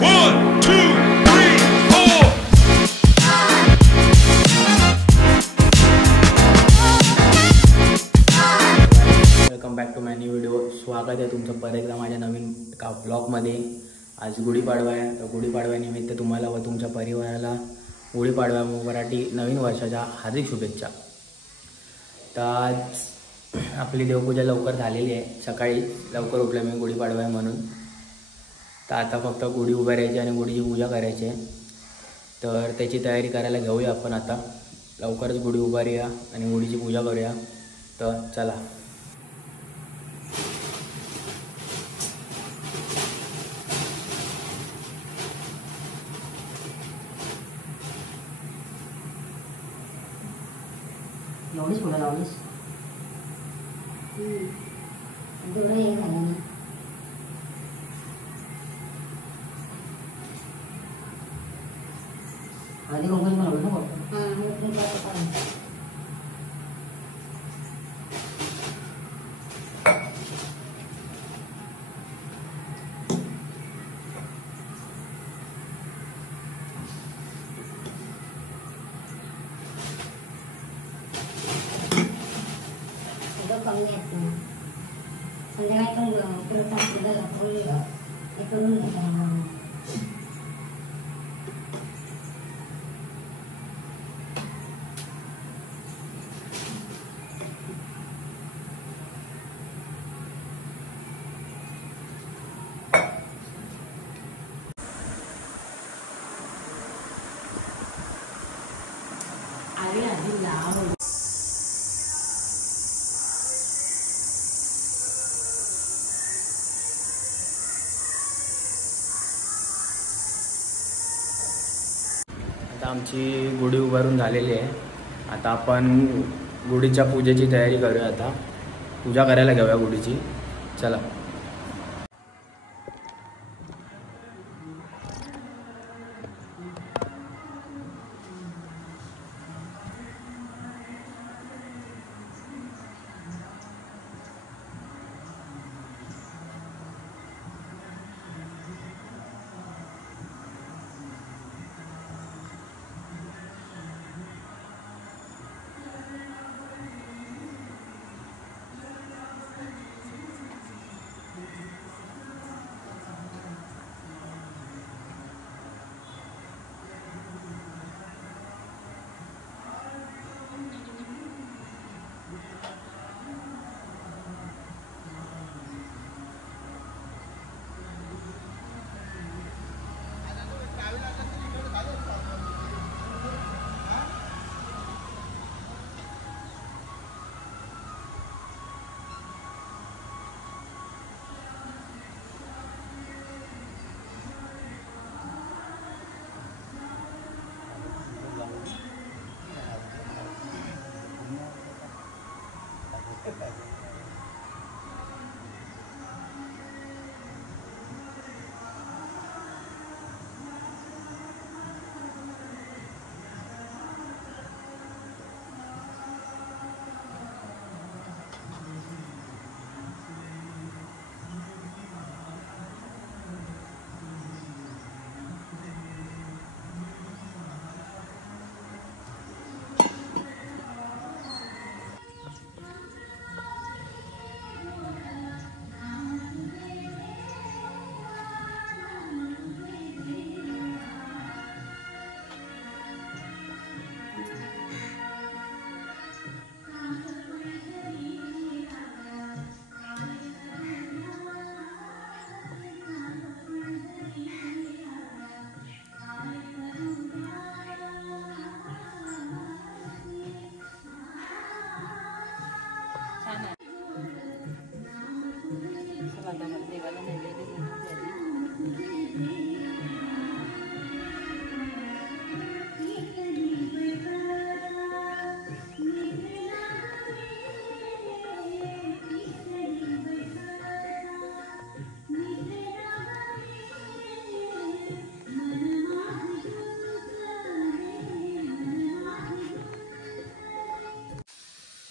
1, 2, 3, 4. Welcome back to my new video. स्वागत आहे तुमचं परत एकदा माझ्या नवीन एका ब्लॉगमध्ये. आज गुढीपाडवा आहे. तर गुढीपाडव्यानिमित्त तुम्हाला व तुमच्या परिवाराला गुढीपाडवा मराठी नवीन वर्षाच्या हार्दिक शुभेच्छा. तर आज आपली देवपूजा लवकर झालेली आहे. सकाळी लवकर उठलं मी गुढीपाडवा आहे म्हणून. तर आता फक्त गुढी उभारायची आणि गुढीची पूजा करायची आहे. तर त्याची तयारी करायला घेऊया आपण. आता लवकरच गुढी उभारूया आणि गुढीची पूजा करूया. तर चला. एवढीच फुलं लावलीस? तेवढं हे झालं ना. हळदी कुंकू पण एवढं नको. कमी येत ना. संध्याकाळी पण पुरत हे करून घेतात. आधी आधी लाव. आता आमची गुढी उभारून झालेली आहे. आता आपण गुढीच्या पूजेची तयारी करूया. आता पूजा करायला घेऊया गुढीची. चला.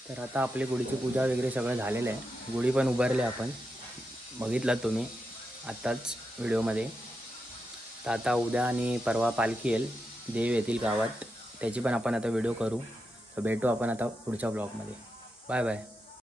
तर आता आपली गुढीची पूजा वगैरे सगळं झालेलं आहे. गुढी पण उभारली आपण, बघितलात तुम्ही आत्ताच व्हिडिओमध्ये. तर आता उद्या आणि परवा पालखी येईल, देव येतील गावात, त्याची पण आपण आता व्हिडिओ करू. तर भेटू आपण आता पुढच्या ब्लॉगमध्ये. Bye bye.